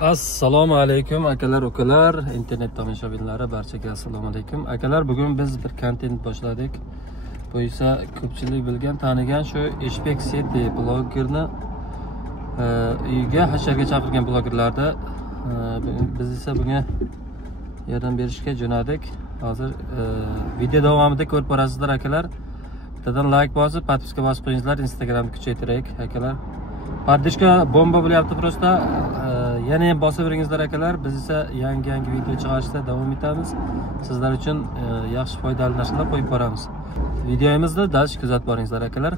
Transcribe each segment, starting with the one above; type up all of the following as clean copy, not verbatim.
Assalomu alaykum akalar, ukalar, internet tomoshabinlari barchaga assalomu alaykum. Akalar, bugun biz bir kontent boshladik. Bu esa ko'pchilik bilgan, tanigan shu Eshbek City blogerni uyiga hasharga chaqirgan blogerlarda biz esa bunga yordam berishga jo'nadik. Hozir video davomida ko'rib borasizlar akalar. Bittadan like bosib, podpiska bosib qo'yingizlar, Instagramni kuchaytiraylik akalar. Podpishka bomba bo'lyapti prosta. Yana ham bosaveringizlar akalar. Biz esa yangi video chiqarishda davom etamiz. Sizlar uchun yaxshi foydali narsalar qo'yib boramiz. Videomizni dash kuzatib boringizlar akalar.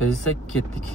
Biz esa ketdik.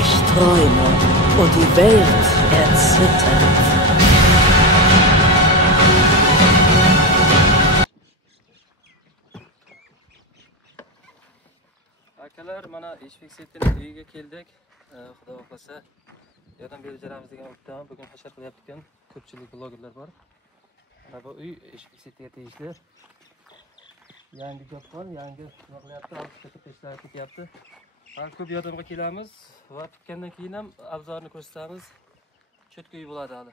Ich träume und die Welt erzittert. Akalar, mana Eshbek City'ning uyiga keldik. Xudo xohlasa yordam beramiz degan umiddaman. Bugun hashar qilyapti ekan. Ko'pchilik blogerlar bor. Mana bu uy Eshbek City'ga tegishli. Yangi gapqon, yangi nima qilyapti, albatta ishlar ketyapti. Ko'p yordamga kelamiz va tutgandan keyin ham obzorni ko'rsatamiz. Cho'tka uy bo'ladi hali.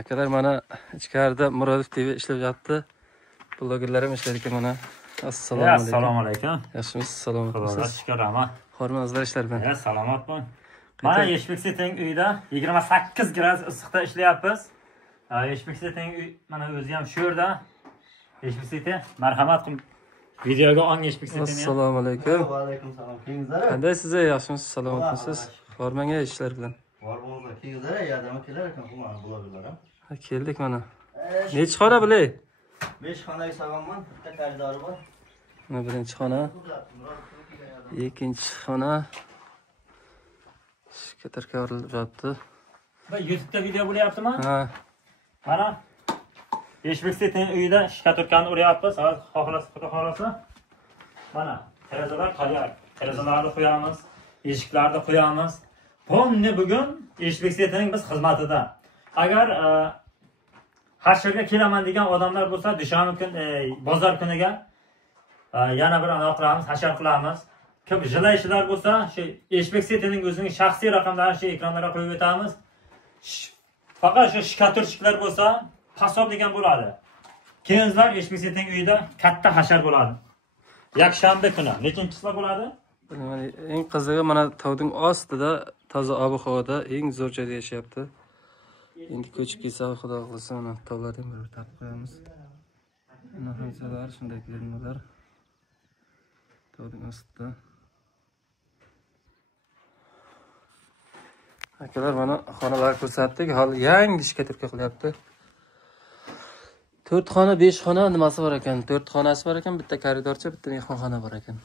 Akalar, mana ichkarida Murodov TV ishlab yotibdi. Blogerlar ham ishlar ekan mana. Assalomu alaykum. Yaxshimisiz? Salomat bo'lasiz? Shukr, rahmat. Hormoningizlar ishlar bilan. Salomat bo'ling. Mana Eshbek City'ning uyida 28 gradus issiqda ishlayapmiz. Eshbek City'ning uy mana o'zi ham shu yerda. Eshbek City, marhamat qilib videoga ong Eshbek City'ni. Assalomu alaykum. Va alaykum salom. Kengizlar. Qanday siz? Yaxshimisiz? Salomatmisiz? Hormonga ishlar bilan. Bor bo'lsa kengizlar, yordamga kelar ekan bu blogerlar ham. Keldik mana. Nechi xona bilay? 5 xonaga solganman, bitta koridori bor. Mana birinchi xona. Ikkinchi xona. Shkatarka yotibdi. Va YouTube'da video bo'lyaptimi? Ha. Mana Eshbek City'ning uyida shkaturkani uryapmiz. Xudo xolasa. Mana derazalar qo'yar. Derazalarni qo'yamiz, eshiklarni qo'yamiz. Pomni bugun Eshbek City'ning biz xizmatida. Agar hasharga kelaman degan odamlar bo'lsa, dushanba kun bozor kuniga yana bir anaqa qilamiz, hashar qilamiz. Ko'p jilaychilar bo'lsa, shu Eshbek City'ning o'zining shaxsiy raqamlarini shu ekranlarga qo'yib o'tamiz. Faqat shu shkaturchilar bo'lsa, pasob degan bo'ladi. Keyinlar Eshbek City'ning uyida katta hashar bo'ladi. Yakshanba kuni. Nechinchi bo'ladi? Eng qizig'i mana tog'ning ostida, toza ob-havoda eng zo'r joyda yashayapti. Endi ko'chib kelsa, xudo xohlasa, mana tog'lardan bir tartib qo'yamiz. Mana haysalar, shunday nimalar. Tog'ning ostida. Akalar, mana xonalar ko'rsatdik. Hali yangi shkaturka qilyapti. 4 xona, 5 xona nimasi bor ekan? 4 xonasi bor ekan, bitta koridorcha, bitta mehmonxona bor ekan.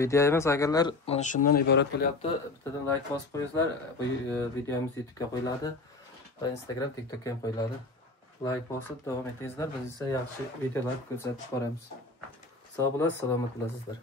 Videomiz agarlar mana shundan iborat bo'lyapti. Bittadan like bosib qo'yingizlar. Bu videomiz YouTube'ga qo'yiladi va Instagram, TikTokga ham qo'yiladi. Like bosib davom etingizlar. Biz esa yaxshi videolar ko'rsatib boramiz. Sog' bo'lasiz, salomat bo'lasizlar.